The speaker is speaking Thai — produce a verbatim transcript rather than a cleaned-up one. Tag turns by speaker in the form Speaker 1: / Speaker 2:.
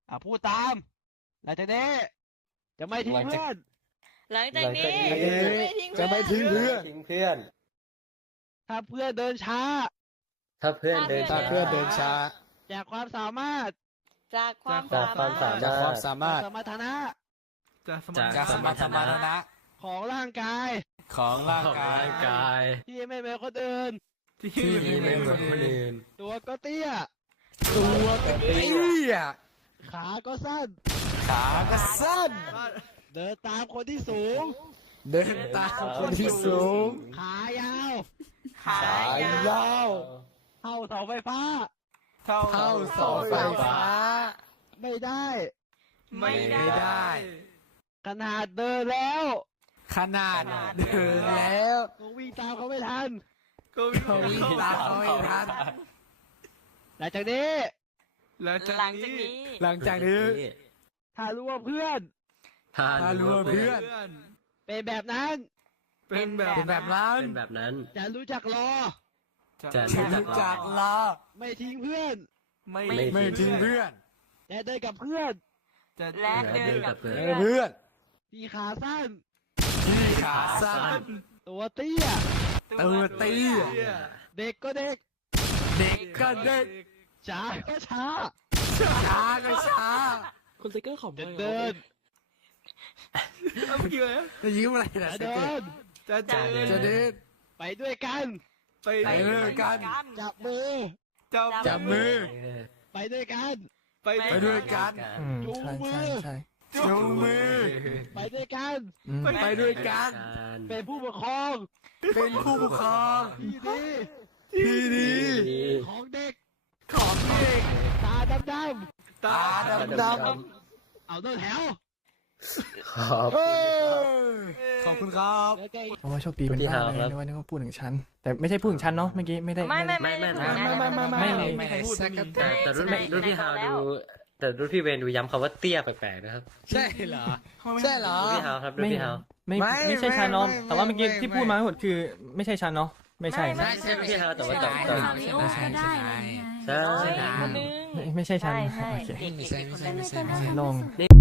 Speaker 1: อ่ะพูดตามหลังจากนี้จะไม่ทิ้งเพื่อน
Speaker 2: หลังจากนี้
Speaker 3: จะไม่ทิ้งเพื่อน
Speaker 4: ทิ้งเพื่อน
Speaker 1: ถ้าเพื่อนเดินช้า
Speaker 4: ถ้าเพื่อนเดิน
Speaker 3: ถ้าเพื่อนเดินช้า
Speaker 1: จากความสามารถ
Speaker 2: จากความ
Speaker 4: จากความสา
Speaker 3: จาก
Speaker 4: มารถ
Speaker 3: ความสามารถ
Speaker 1: สมรรถนะ
Speaker 5: จากสมรรถนะ
Speaker 1: ของร่างกาย
Speaker 5: ของร่างกาย
Speaker 4: กาย
Speaker 1: ที่ไม่เหมือนคนอื่น
Speaker 5: ที่ไม่เหมือนคนอื่น
Speaker 1: ตัวก็เตี้ย
Speaker 3: ตัวก็เตี้ย
Speaker 1: ขาก็สั้น
Speaker 5: ขาก็สั้น
Speaker 1: เดินตามคนที่สูง
Speaker 3: เดินตามคนที่สูง
Speaker 1: ขายาว
Speaker 2: ขา
Speaker 3: ขายาว
Speaker 1: เท่าเสาไฟฟ้า
Speaker 5: เท่า
Speaker 3: เท่าเสาไฟฟ้า
Speaker 1: ไม่ได้
Speaker 2: ไม่
Speaker 5: ไม่
Speaker 2: ได้
Speaker 5: ได้
Speaker 1: ขนาดเดินแล้ว
Speaker 5: ขนาดเดินแล้ว
Speaker 1: ก็วิ่งตามเขาไม่ทัน
Speaker 5: ก็วิ่งตามเขาไม่ทัน
Speaker 1: หลังจากนี้
Speaker 5: หลังจาก
Speaker 2: หลังจาก
Speaker 5: นี้
Speaker 2: นี้
Speaker 5: หลังจากนี้
Speaker 1: ถ้ารู้ว่าเพื่อน
Speaker 4: ถ้า
Speaker 5: ถ้ารู้ว่าเพื่อน
Speaker 1: เป็นแบบนั้น
Speaker 5: เป็นแบบแบบนั้น
Speaker 4: เป็นแบบนั้น
Speaker 1: จะรู้จักรอ
Speaker 4: จะ
Speaker 5: จะรู้จักลา
Speaker 1: ไม่ทิ้งเพื่อน
Speaker 5: ไม่
Speaker 4: ไม่
Speaker 5: ไม่ทิ้งเพื่อน
Speaker 1: แต่เดินกับเพื่อน
Speaker 5: จะ
Speaker 2: และเดินกับเพื่อน
Speaker 3: เพื่อน
Speaker 1: ที่ขาสั้น
Speaker 5: ที่ขาสั้น
Speaker 1: ตัวเตี้ย
Speaker 5: ตัวเตี้ย
Speaker 1: เด็กก็เด็ก
Speaker 5: เด็กก็เด็ก
Speaker 1: ช้าก็ช้า
Speaker 5: ช้าก็ช้า
Speaker 6: คุณติ๊กเกอร์ขอบ
Speaker 1: จะเดิน
Speaker 5: เอาเมื่อกี้เลยจะยิ้มอะไรนะ
Speaker 1: จะเดิน
Speaker 5: จะเดินจะเดิน
Speaker 1: ไปด้วยกัน
Speaker 5: ไปด้วยกัน
Speaker 1: จับมือ
Speaker 5: จับจับมือ
Speaker 1: ไปด้วยกัน
Speaker 5: ไปไปด้วยกัน
Speaker 1: จูงมือ
Speaker 5: จูงมือ
Speaker 1: ไปด้วยกัน
Speaker 5: ไปไปด้วยกัน
Speaker 1: เป็นผู้ปกครอง
Speaker 5: เป็นผู้ปกครอง
Speaker 1: ที่ดี
Speaker 5: ที่ดี
Speaker 1: ของเด็ก
Speaker 5: ของเด็ก
Speaker 1: ตาดำด
Speaker 5: ตาดำด
Speaker 1: ำเอาต้นแถว
Speaker 4: ขอบ
Speaker 5: ำขอบคุณครับ
Speaker 1: แล้วแก
Speaker 6: เพราะว่าโชคดีเป็นบ้าเลยนึกว่านึกว่าพูดถึงฉัน แต่ไม่ใช่พูดถึงฉันเนาะเมื่อกี้ไม่ได้
Speaker 2: ไม่ไม่
Speaker 4: ไม่ไม่
Speaker 2: ไม่
Speaker 4: ไม่
Speaker 2: ไม่
Speaker 6: ไม่
Speaker 2: ไม่
Speaker 6: ไม่
Speaker 5: ไม่ใครพูดไม่มี
Speaker 4: แต่แต่รุ่นรุ่นพี่ฮาวดู แต่รุ่นพี่เวนดูย้ำคำว่าเตี้ยแปลกๆนะครับ
Speaker 5: ใช่เหรอใช่เหรอ
Speaker 4: รุ่นพี่ฮาวครับรุ่น
Speaker 6: ไม่
Speaker 4: พี่ฮาว
Speaker 6: ไม่
Speaker 5: ไม่
Speaker 6: ไม่ใช่ฉันเนาะ
Speaker 5: ไม่
Speaker 6: แต่ว่าเมื่อกี้
Speaker 5: ไม่
Speaker 6: ที่พูดมาทั้งหมดคือไม่ใช่ฉันเนาะไม่ใช่
Speaker 2: ไม่
Speaker 4: ใช่รุ่นพี่ฮาวแต่ว่าแต่
Speaker 2: ไม่
Speaker 4: แต่
Speaker 2: ใช่ไม่ใช่ไม่ใช่ได้
Speaker 4: ใช่
Speaker 2: คนนึง
Speaker 6: ไม่ไม่ใช่ฉัน
Speaker 2: ใช่
Speaker 6: โอเค
Speaker 2: ใช่เด็กๆคนนั้น
Speaker 6: ลง